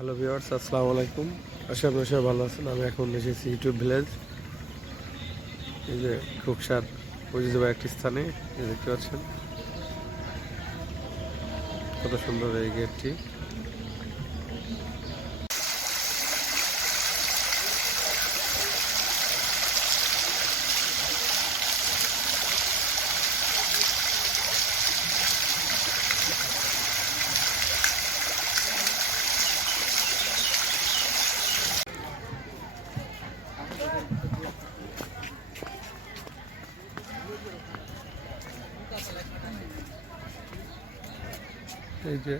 Hello viewers আসসালামু আলাইকুম। আশা করি সবাই ভালো আছেন। আমি এখন এসেছি ইউটিউব ভিলেজ এই যে খুকসার ঐতিহ্যবাহী একটি স্থানে দেখতে পাচ্ছেন। কত সুন্দর এই গেটটি। এই যে।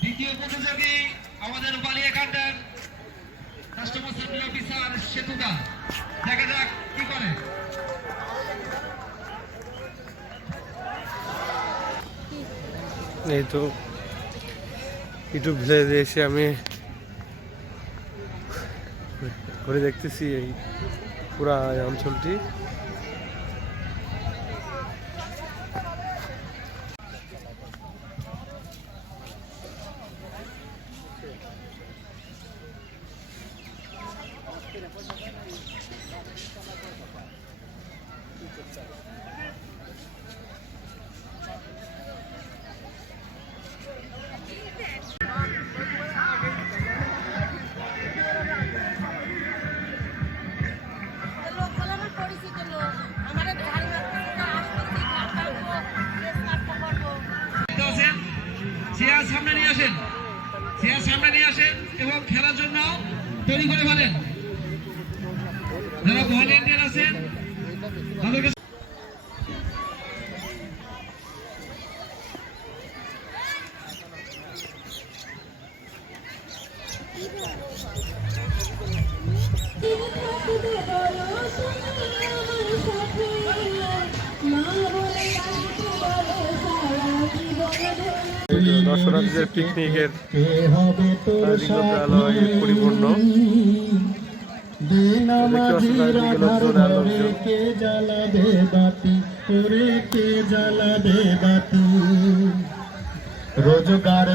দ্বিতীয় প্রতিযোগী আমাদের বালিয়াকান্ডার কাস্টমার সার্ভিস অফিসার সেতুদা। দেখা যাক কি করে। এই তো ইউটিউব ভিলেজে এসে আমি ঘুরে দেখতেছি এই পুরা এই অঞ্চলটি। চেয়ার সামনে নিয়ে আসেন। চেয়ার সামনে নিয়ে আসেন এবং খেলার জন্য তৈরি করে ফেলেন। যারা ভলেন্টিয়ার আছেন? দর্শনার্থীদের পিকনিকের পরিপূর্ণ। লোকজন আর লোকজন কে জ্বালাবে বাতি? ওরে কে জ্বালাবে বাতি? রোজগার